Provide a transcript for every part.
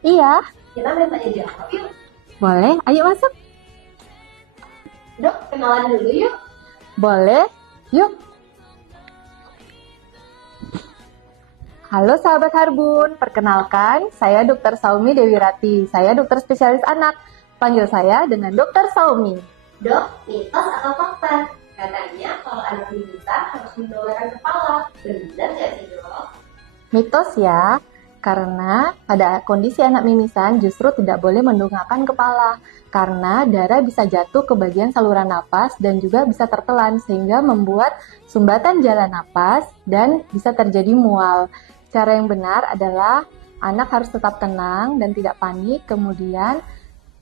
Iya, Kita main tanya jawab yuk. boleh. Ayo masuk. Dok, kenalan dulu yuk. Boleh. Yuk. Halo sahabat Harbun, perkenalkan saya Dr. Saumi Dewi Rati. Saya dokter spesialis anak. Panggil saya dengan Dr. Saumi. Dok, mitos atau fakta? Katanya kalau anak mimisan harus menggunakan kepala. Benar nggak sih dok? Mitos ya, karena pada kondisi anak mimisan justru tidak boleh mendongakkan kepala. Karena darah bisa jatuh ke bagian saluran napas dan juga bisa tertelan sehingga membuat sumbatan jalan napas dan bisa terjadi mual. Cara yang benar adalah anak harus tetap tenang dan tidak panik, kemudian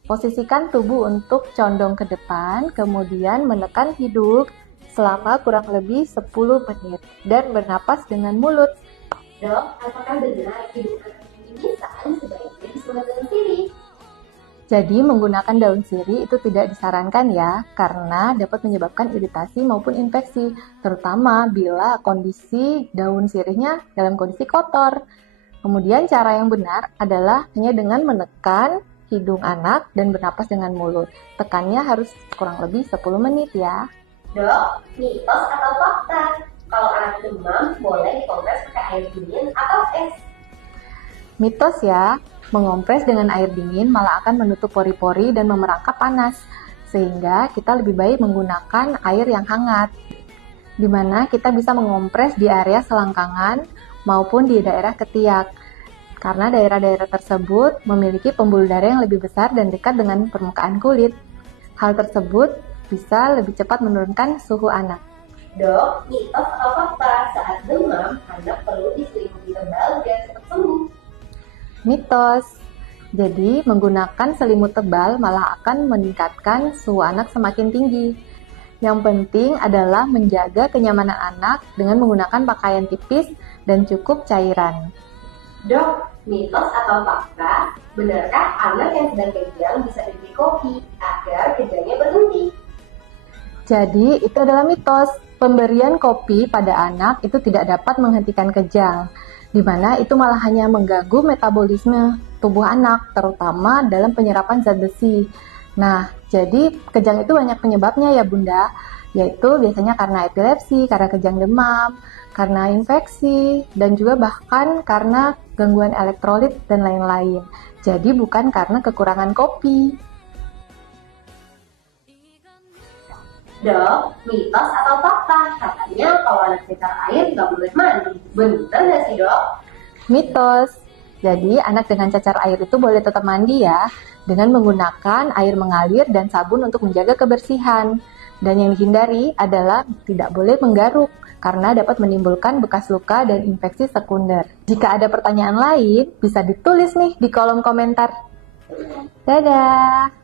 posisikan tubuh untuk condong ke depan, kemudian menekan hidung selama kurang lebih 10 menit dan bernapas dengan mulut. Dok, apakah benar hidung anak mimisan sebaiknya disunat daun sirih? Jadi menggunakan daun sirih itu tidak disarankan ya, karena dapat menyebabkan iritasi maupun infeksi, terutama bila kondisi daun sirihnya dalam kondisi kotor. Kemudian cara yang benar adalah hanya dengan menekan hidung anak dan bernapas dengan mulut. Tekannya harus kurang lebih 10 menit ya. Dok, mitos atau fakta? Kalau anak demam, boleh dikompres pakai air dingin atau es? Mitos ya, mengompres dengan air dingin malah akan menutup pori-pori dan memerangkap panas, sehingga kita lebih baik menggunakan air yang hangat, di mana kita bisa mengompres di area selangkangan maupun di daerah ketiak, karena daerah-daerah tersebut memiliki pembuluh darah yang lebih besar dan dekat dengan permukaan kulit. Hal tersebut bisa lebih cepat menurunkan suhu anak. Dok, mitos atau fakta? Saat demam, anak perlu diselimuti tebal biar cepat sembuh. Mitos. Jadi, menggunakan selimut tebal malah akan meningkatkan suhu anak semakin tinggi. Yang penting adalah menjaga kenyamanan anak dengan menggunakan pakaian tipis dan cukup cairan. Dok, mitos atau fakta? Benarkah anak yang sedang kejang bisa diberi kopi agar kejangnya berhenti? Jadi, itu adalah mitos. Pemberian kopi pada anak itu tidak dapat menghentikan kejang, di mana itu malah hanya mengganggu metabolisme tubuh anak, terutama dalam penyerapan zat besi. Nah, jadi kejang itu banyak penyebabnya ya Bunda, yaitu biasanya karena epilepsi, karena kejang demam, karena infeksi, dan juga bahkan karena gangguan elektrolit dan lain-lain. Jadi bukan karena kekurangan kopi. Dok, mitos atau fakta? Katanya kalau anak sekitar air nggak boleh mandi. Bener nggak sih dok? Mitos. Jadi anak dengan cacar air itu boleh tetap mandi ya, dengan menggunakan air mengalir dan sabun untuk menjaga kebersihan. Dan yang dihindari adalah tidak boleh menggaruk, karena dapat menimbulkan bekas luka dan infeksi sekunder. Jika ada pertanyaan lain, bisa ditulis nih di kolom komentar. Dadah!